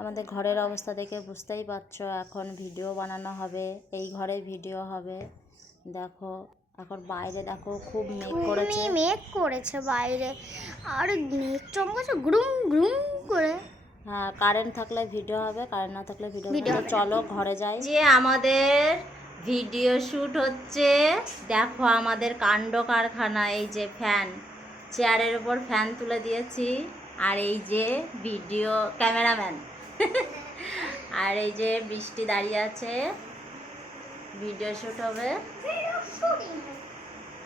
আমাদের ঘরের অবস্থা দেখে বুঝতেই পারছো, এখন ভিডিও বানানো হবে, এই ঘরে ভিডিও হবে। দেখো এখন বাইরে দেখো খুব মেঘ করেছে বাইরে, আর মেঘ চমকাচ্ছে গ্রুম গ্রুম করে। হ্যাঁ, কারেন্ট থাকলে ভিডিও হবে, কারেন্ট না থাকলে ভিডিও হবে না। চলো ঘরে যাই। যে আমাদের ভিডিও শ্যুট হচ্ছে, দেখো আমাদের কাণ্ড কারখানা। এই যে ফ্যান, চেয়ারের উপর ফ্যান তুলে দিয়েছি, আর এই যে ভিডিও ক্যামেরাম্যান আর এই যে বৃষ্টি দাঁড়িয়ে আছে, ভিডিও শ্যুট হবে।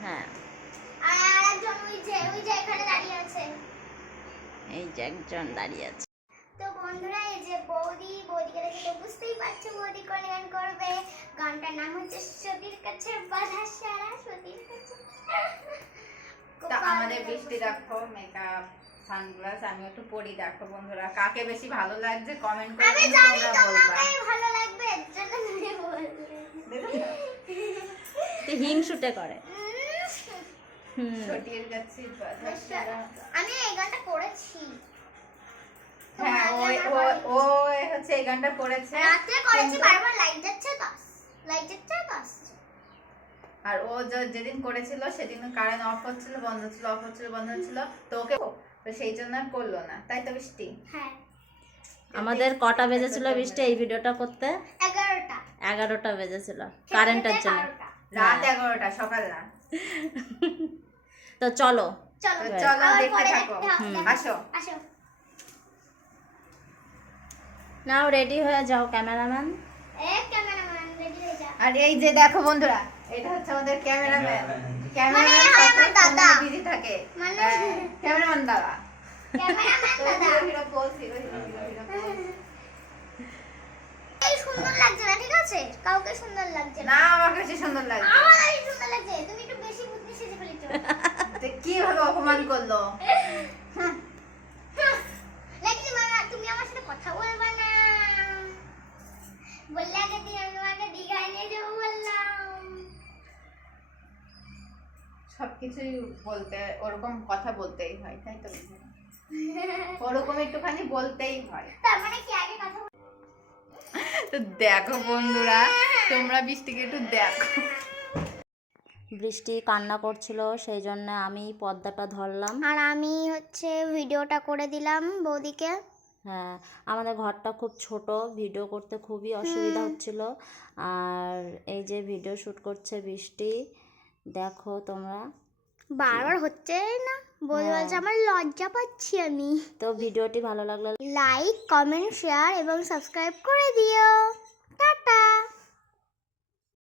হ্যাঁ, এই যে একজন দাঁড়িয়ে আছে। তো বন্ধুরা, এই যে বৌদিকে দেখে তো বুঝতেই পারছো বৌদি কোন গান করবে। গানটার নাম হচ্ছে সতীর কাছে বাধা সারা, সতীর কাছে। তো আমাদের বৃষ্টি দেখো মেকআপ, সানগ্লাস, আমি একটু পরি। দেখো বন্ধুরা, কাকে বেশি ভালো লাগছে কমেন্ট করে আমি জানি তোমরা বলবা। তোমাকে ভালো লাগবে, এর জন্য তুমি বললে। তো হিং শুটে করে। সতীর কাছে বাধা সারা, আমি এই গানটা করেছি। হ্যাঁ ও হচ্ছে এই গানটা করেছে, রাতে করেছি, বারবার লাইট যাচ্ছে বাস, লাইট যাচ্ছে বাস। আর ও যেদিন করেছিল সেদিন কারেন্ট অফ হচ্ছিল, বন্ধ ছিল, অফ হচ্ছিল, বন্ধ হচ্ছিল, তো ওকে তো সেই জন্য আর করলো না, তাই তো বৃষ্টি? হ্যাঁ। আমাদের কটা বেজেছিল বৃষ্টি এই ভিডিওটা করতে? 11টা। 11টা বেজেছিল কারেন্টের জন্য। রাত 11টা, সকাল না। তো চলো চলো দেখতে থাকো, আসো আসো। নাও রেডি হয়ে যাও ক্যামেরাম্যান। ক্যামেরাম্যান রেডি হয়ে যা। আর এই যে দেখো বন্ধুরা, এটা হচ্ছে আমাদের ক্যামেরাম্যান। ক্যামেরাম্যান আমার দাদা বিজি থাকে, মানে ক্যামেরাম্যান দাদা। ক্যামেরাম্যান তো দাদা। হিরো পোজ, হিরো এই সুন্দর লাগছে না, ঠিক আছে? কাউকে সুন্দর লাগছে না, আমার কাছে সুন্দর লাগছে। আমার এই সুন্দর লাগছে, তুমি একটু বেশি বুদ্ধি সেজে ফেলেছো। তো কিভাবে অপমান করলো? নাকি তুমি আমার সাথে কথা বলবা না? বললে আগে দিন আমি তোমাকে দীঘায় নিয়ে যাবো বললাম। সবকিছুই বলতে, ওরকম কথা বলতেই হয়, তাই তো? ওরকম একটুখানি বলতেই হয়। তার মানে কি আগে কথা তো দেখো বন্ধুরা, তোমরা বৃষ্টিকে একটু দেখো। বৃষ্টি কান্না করছিল, সেই জন্য আমি পর্দাটা ধরলাম। আর আমি হচ্ছে ভিডিওটা করে দিলাম বৌদিকে। হ্যাঁ, আমাদের ঘরটা খুব ছোট, ভিডিও করতে খুবই অসুবিধা হচ্ছিল। আর এই যে ভিডিও শ্যুট করছে বৃষ্টি, দেখো তোমরা। বারবার হচ্ছে না, বৌদি বলছে আমার লজ্জা পাচ্ছি আমি। তো ভিডিওটি ভালো লাগলে লাইক, কমেন্ট, শেয়ার এবং সাবস্ক্রাইব করে দিও।